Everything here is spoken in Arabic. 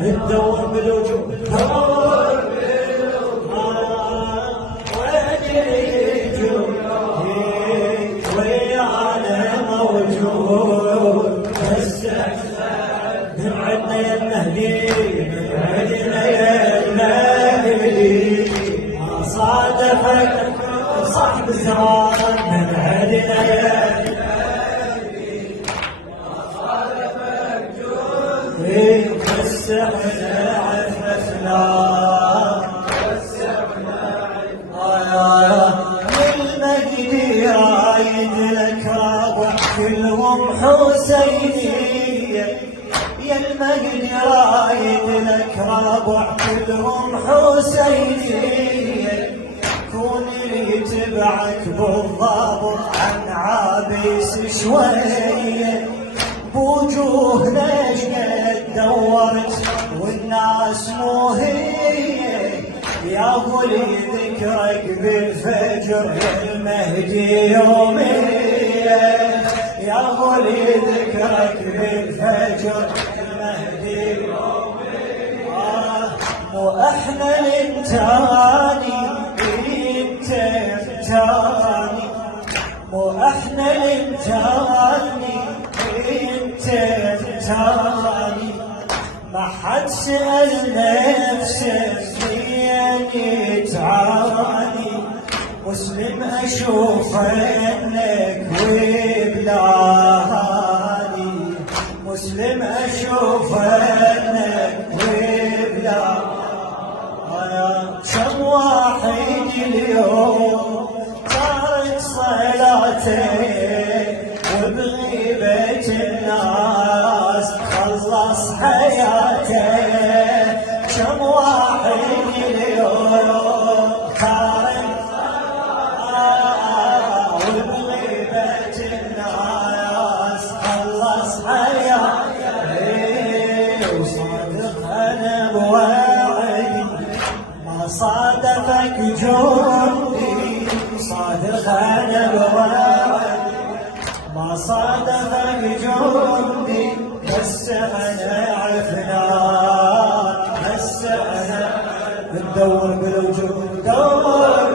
تدور بالوجود دور ويانا موجود بس من عندنا يا المهدي من عندنا يا المهدي ما صادفك صاحب الزمان من عندنا يا المهدي ما صادفك جود بس احنا عرفنا للمجد رايد لك رابع كلهم حسينية يا المجد رايد لك رابع كلهم حسينية كون اللي يتبعك بالضبط عن عابس شوية بوجوهنا شقد دورت والناس مو هي يا ولي ذكرك بالفجر يا المهدي يومية يا ولي ذكرك بالفجر يا المهدي يومية واحنا الانتاني انت انتاني مو احنا الانتاني انت انتاني ما حد سأل نفسه فيني تعاني مسلم أشوف انك وبلاني مسلم أشوف انك وبلاني كم واحد اليوم تارك صلاته وبغيبة الناس خلص حياته كم واحد اليوم تارك وبغيبة الناس خلص حياته وصادق انا بوعدي ما صادفك جندي صادق انا بوعدي ما صادفك جندي بس انا عرفنا بس انا ندور بالوجود دور